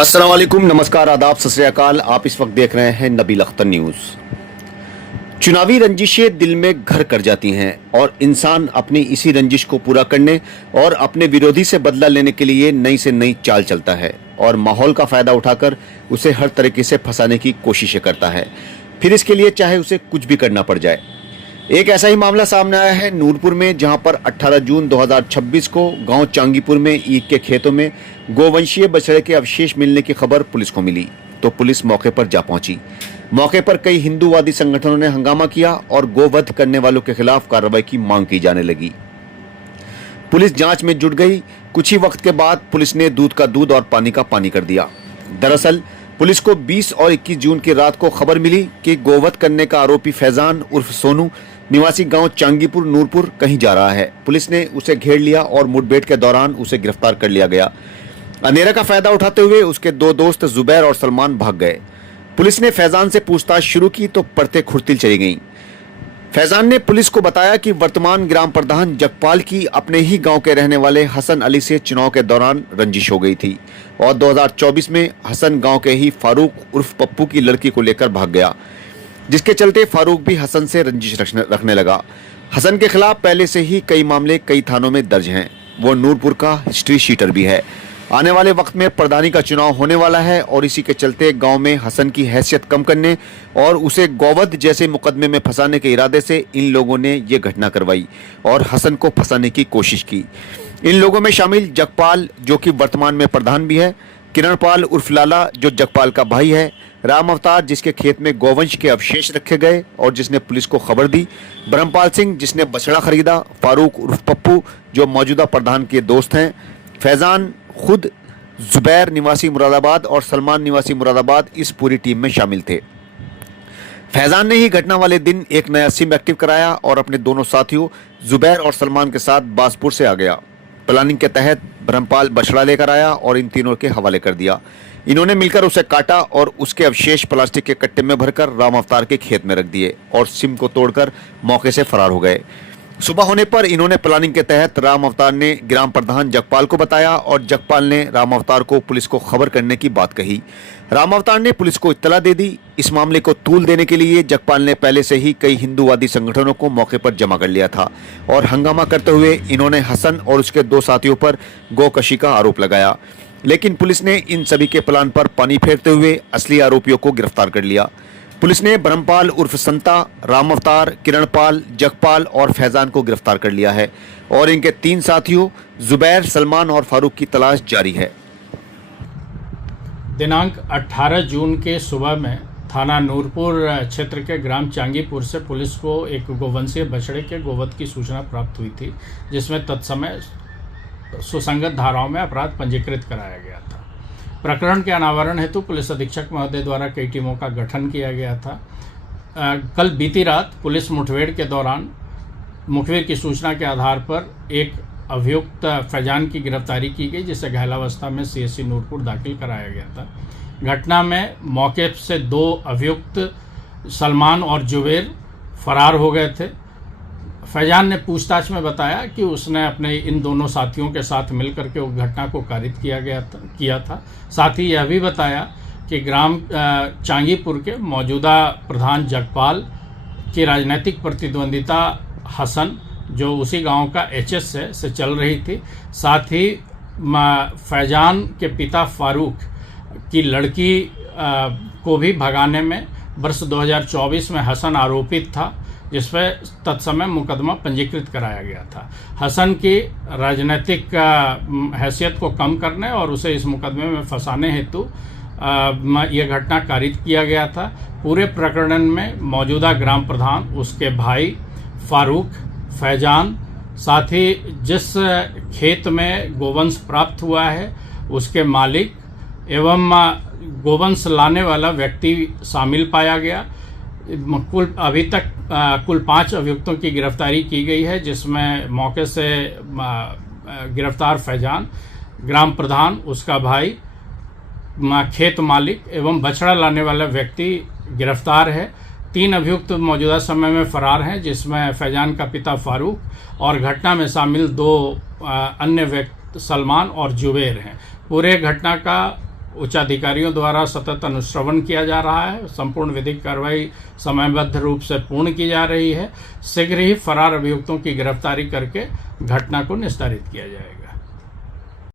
अस्सलाम वालेकुम, नमस्कार, आदाब, सत श्री अकाल। आप इस वक्त देख रहे हैं नबील अख्तर न्यूज़। चुनावी रंजिशें दिल में घर कर जाती हैं और इंसान अपनी इसी रंजिश को पूरा करने और अपने विरोधी से बदला लेने के लिए नई से नई चाल चलता है और माहौल का फ़ायदा उठाकर उसे हर तरीके से फंसाने की कोशिशें करता है, फिर इसके लिए चाहे उसे कुछ भी करना पड़ जाए। एक ऐसा ही मामला सामने आया है नूरपुर में, जहां पर 18 जून 2026 को गांव चांगीपुर में ईख के खेतों में गोवंशीय बछड़े के अवशेष मिलने की खबर पुलिस को मिली तो पुलिस मौके पर जा पहुंची। मौके पर कई हिंदूवादी संगठनों ने हंगामा किया और गोवध करने वालों के खिलाफ कार्रवाई की मांग की जाने लगी। पुलिस जांच में जुट गई। कुछ ही वक्त के बाद पुलिस ने दूध का दूध और पानी का पानी कर दिया। दरअसल पुलिस को 20 और 21 जून की रात को खबर मिली कि गोवध करने का आरोपी फैजान उर्फ सोनू निवासी गांव चांगीपुर नूरपुर कहीं जा रहा है। पुलिस ने उसे घेर लिया और मुठभेड़ के दौरान उसे गिरफ्तार कर लिया गया। अंधेरा का फायदा उठाते हुए उसके दो दोस्त जुबैर और सलमान भाग गए। पुलिस ने फैजान से पूछताछ शुरू की तो परतें खुर्तिल चली गईं। फैजान ने पुलिस को बताया कि वर्तमान ग्राम प्रधान जगपाल की अपने ही गांव के रहने वाले हसन अली से चुनाव के दौरान रंजिश हो गई थी और 2024 में हसन गांव के ही फारूक उर्फ पप्पू की लड़की को लेकर भाग गया, जिसके चलते फारूक भी हसन से रंजिश रखने लगा। हसन के खिलाफ पहले से ही कई मामले कई थानों में दर्ज हैं। वो नूरपुर का हिस्ट्री शीटर भी है। आने वाले वक्त में प्रधानी का चुनाव होने वाला है और इसी के चलते गांव में हसन की हैसियत कम करने और उसे गोवध जैसे मुकदमे में फंसाने के इरादे से इन लोगों ने ये घटना करवाई और हसन को फंसाने की कोशिश की। इन लोगों में शामिल जगपाल, जो कि वर्तमान में प्रधान भी है, किरणपाल उर्फ लाला, जो जगपाल का भाई है, राम अवतार, जिसके खेत में गोवंश के अवशेष रखे गए और जिसने पुलिस को खबर दी, ब्रह्मपाल सिंह, जिसने बछड़ा खरीदा, फारूक उर्फ पप्पू, जो मौजूदा प्रधान के दोस्त हैं, फैजान खुद, जुबैर निवासी मुरादाबाद और सलमान निवासी मुरादाबाद इस पूरी टीम में शामिल थे। फैजान ने ही घटना वाले दिन एक नया सिम एक्टिव कराया और अपने दोनों साथियों जुबैर और सलमान के साथ बासपुर से आ गया। प्लानिंग के तहत ब्रह्मपाल बछड़ा लेकर आया और इन तीनों के हवाले कर दिया। इन्होंने मिलकर उसे काटा और उसके अवशेष प्लास्टिक के कट्टे में भरकर राम अवतार के खेत में रख दिए और सिम को तोड़कर मौके से फरार हो गए। सुबह होने पर इन्होंने प्लानिंग के तहत राम अवतार ने ग्राम प्रधान जगपाल को बताया और जगपाल ने राम अवतार को पुलिस को खबर करने की बात कही। राम अवतार ने पुलिस को इत्तला दे दी। इस मामले को तूल देने के लिए जगपाल ने पहले से ही कई हिंदूवादी संगठनों को मौके पर जमा कर लिया था और हंगामा करते हुए इन्होंने हसन और उसके दो साथियों पर गोकशी का आरोप लगाया। लेकिन पुलिस ने इन सभी के प्लान पर पानी फेरते हुए असली आरोपियों को गिरफ्तार कर लिया। पुलिस ने ब्रह्मपाल उर्फ संता, राम अवतार, किरणपाल, जगपाल और फैजान को गिरफ्तार कर लिया है और इनके 3 साथियों जुबैर, सलमान और फारूक की तलाश जारी है। दिनांक 18 जून के सुबह में थाना नूरपुर क्षेत्र के ग्राम चांगीपुर से पुलिस को एक गोवंशीय बछड़े के गोवध की सूचना प्राप्त हुई थी, जिसमें तत्समय सुसंगत धाराओं में अपराध पंजीकृत कराया गया था। प्रकरण के अनावरण हेतु पुलिस अधीक्षक महोदय द्वारा कई टीमों का गठन किया गया था। कल बीती रात पुलिस मुठभेड़ के दौरान मुखबिर की सूचना के आधार पर एक अभियुक्त फैजान की गिरफ्तारी की गई, जिसे घायलावस्था में CSC नूरपुर दाखिल कराया गया था। घटना में मौके से 2 अभियुक्त सलमान और जुबैर फरार हो गए थे। फैजान ने पूछताछ में बताया कि उसने अपने इन दोनों साथियों के साथ मिलकर के उस घटना को कारित किया था। साथ ही यह भी बताया कि ग्राम चांगीपुर के मौजूदा प्रधान जगपाल की राजनीतिक प्रतिद्वंदिता हसन, जो उसी गांव का HS से चल रही थी। साथ ही फैजान के पिता फारूक की लड़की को भी भगाने में वर्ष 2024 में हसन आरोपित था, जिस पर तत्समय मुकदमा पंजीकृत कराया गया था। हसन की राजनीतिक हैसियत को कम करने और उसे इस मुकदमे में फंसाने हेतु यह घटना कारित किया गया था। पूरे प्रकरण में मौजूदा ग्राम प्रधान, उसके भाई फारूक, फैजान, साथ ही जिस खेत में गोवंश प्राप्त हुआ है उसके मालिक एवं गोवंश लाने वाला व्यक्ति शामिल पाया गया। अभी तक कुल 5 अभियुक्तों की गिरफ्तारी की गई है, जिसमें मौके से गिरफ्तार फैजान, ग्राम प्रधान, उसका भाई, खेत मालिक एवं बछड़ा लाने वाला व्यक्ति गिरफ्तार है। 3 अभियुक्त मौजूदा समय में फरार हैं, जिसमें फैजान का पिता फारूक और घटना में शामिल 2 अन्य व्यक्ति सलमान और जुबैर हैं। पूरे घटना का उच्चाधिकारियों द्वारा सतत अनुश्रवण किया जा रहा है। संपूर्ण विधिक कार्रवाई समयबद्ध रूप से पूर्ण की जा रही है। शीघ्र ही फरार अभियुक्तों की गिरफ्तारी करके घटना को निस्तारित किया जाएगा।